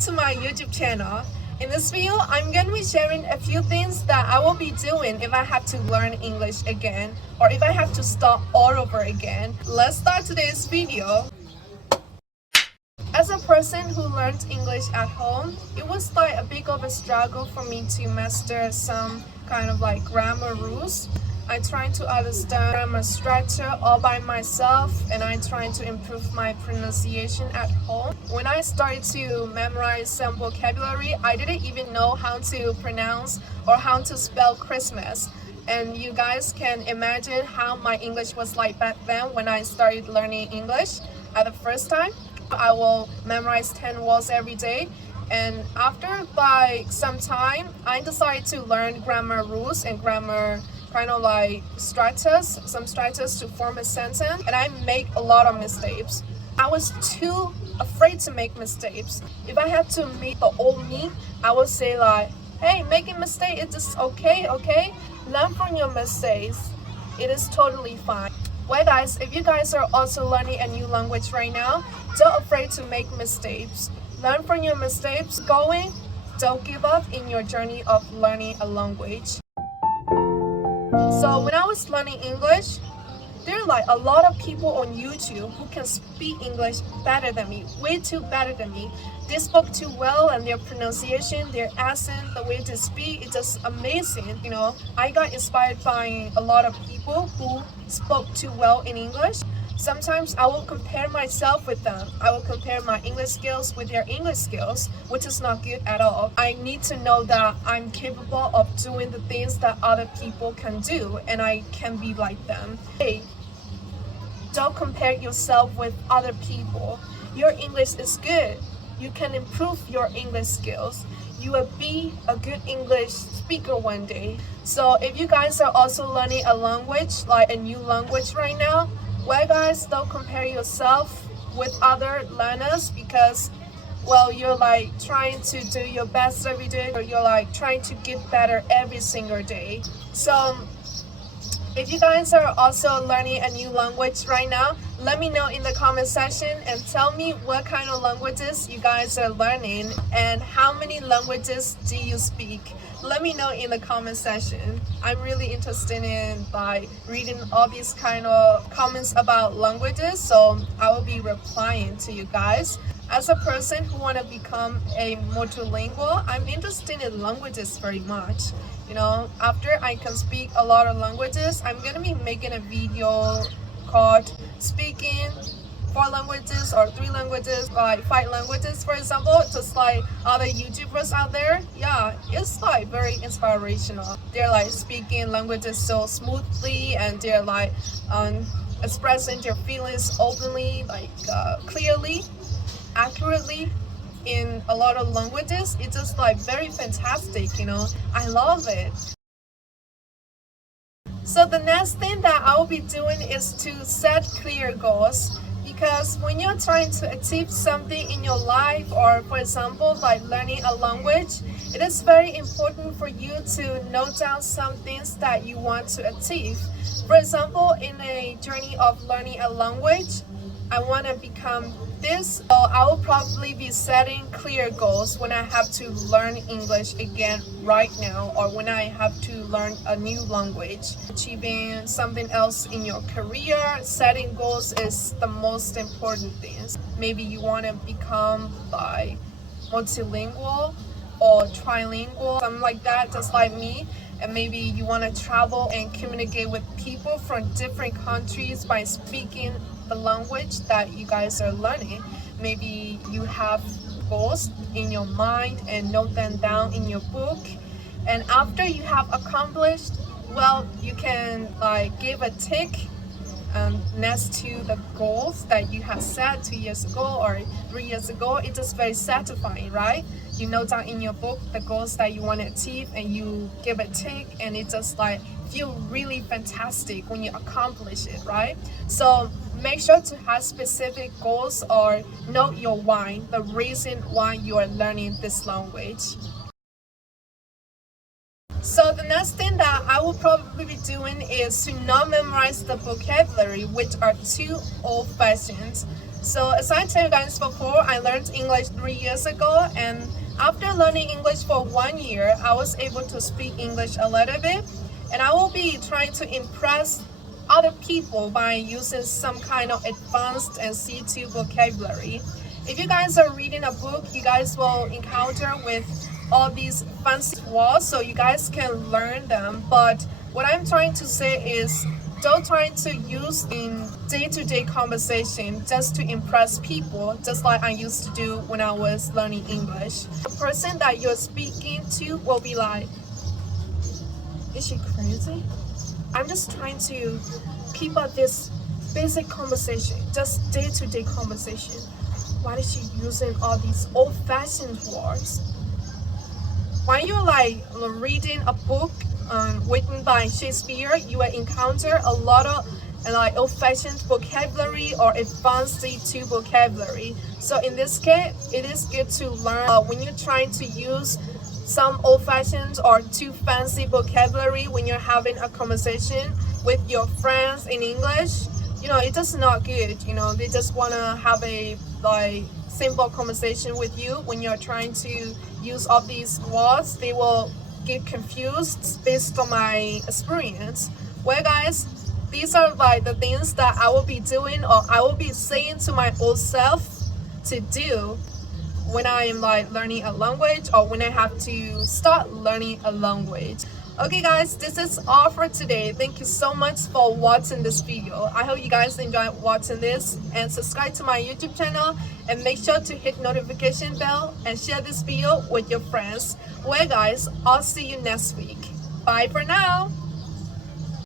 to my YouTube channel. In this video, I'm going to be sharing a few things that I will be doing if I have to learn English again or if I have to start all over again. Let's start today's video. As a person who learned English at home, it was like a bit of a struggle for me to master some kind of like grammar rules. I tried to understand grammar structure all by myself, and I tried to improve my pronunciation at home. When I started to memorize some vocabulary, I didn't even know how to pronounce or how to spell Christmas. And you guys can imagine how my English was like back then when I started learning English at the first time. I will memorize 10 words every day, and after like some time I decided to learn grammar rules and grammar kind of like some structures to form a sentence, and I make a lot of mistakes. I was too afraid to make mistakes. If I had to meet the old me, I would say like, hey, making mistake is just okay, learn from your mistakes, it is totally fine. Well guys, if you guys are also learning a new language right now, don't afraid to make mistakes. Learn from your mistakes. Don't give up in your journey of learning a language. So when I was learning English, there are like a lot of people on YouTube who can speak English better than me, way too better than me. They spoke too well, and their pronunciation, their accent, the way they speak, it's just amazing. You know, I got inspired by a lot of people who spoke too well in English. Sometimes I will compare myself with them. I will compare my English skills with their English skills, which is not good at all. I need to know that I'm capable of doing the things that other people can do, and I can be like them. Hey, don't compare yourself with other people. Your English is good. You can improve your English skills. You will be a good English speaker one day. So if you guys are also learning a language, like a new language right now, well guys, don't compare yourself with other learners, because well, you're like trying to do your best every day, or you're like trying to get better every single day. So if you guys are also learning a new language right now, let me know in the comment section and tell me what kind of languages you guys are learning and how many languages do you speak. Let me know in the comment section. I'm really interested in like reading all these kind of comments about languages, so I will be replying to you guys. As a person who want to become a multilingual, I'm interested in languages very much. You know, after I can speak a lot of languages, I'm gonna be making a video called speaking 4 languages or 3 languages, or like 5 languages, for example, just like other YouTubers out there. Yeah, it's like very inspirational. They're like speaking languages so smoothly, and they're like expressing their feelings openly, like clearly, accurately in a lot of languages. It's just like very fantastic, you know. I love it. So the next thing that I will be doing is to set clear goals, because when you're trying to achieve something in your life, or for example like learning a language, it is very important for you to note down some things that you want to achieve. For example, in a journey of learning a language, I want to become this, so I will probably be setting clear goals when I have to learn English again right now, or when I have to learn a new language. Achieving something else in your career, setting goals is the most important thing. Maybe you want to become like multilingual or trilingual, something like that, just like me. And maybe you want to travel and communicate with people from different countries by speaking the language that you guys are learning. Maybe you have goals in your mind and note them down in your book, and after you have accomplished, well, you can like give a tick next to the goals that you have set 2 years ago or 3 years ago. It's just very satisfying, right? You note down in your book the goals that you want to achieve, and you give a tick, and it just like feel really fantastic when you accomplish it, right? So make sure to have specific goals, or note your why, the reason why you are learning this language. So the next thing that I will probably be doing is to not memorize the vocabulary, which are too old-fashioned. So as I told you guys before, I learned English 3 years ago, and after learning English for 1 year, I was able to speak English a little bit, and I will be trying to impress other people by using some kind of advanced and C2 vocabulary. If you guys are reading a book, you guys will encounter with all these fancy words, so you guys can learn them. But what I'm trying to say is don't try to use in day-to-day conversation just to impress people, just like I used to do when I was learning English. The person that you're speaking to will be like, is she crazy? I'm just trying to keep up this basic conversation, just day-to-day conversation. Why is she using all these old-fashioned words? When you're like reading a book written by Shakespeare, you will encounter a lot of like old-fashioned vocabulary or advanced C2 vocabulary. So in this case, it is good to learn when you're trying to use some old-fashioned or too fancy vocabulary when you're having a conversation with your friends in English. You know, it is not good. You know, they just want to have a like simple conversation with you. When you're trying to use all these words, they will get confused based on my experience. Well guys, these are like the things that I will be doing or I will be saying to my old self to do when I am like learning a language or when I have to start learning a language. Okay guys, this is all for today. Thank you so much for watching this video. I hope you guys enjoyed watching this, and subscribe to my YouTube channel and make sure to hit notification bell and share this video with your friends. Well guys, I'll see you next week. Bye for now.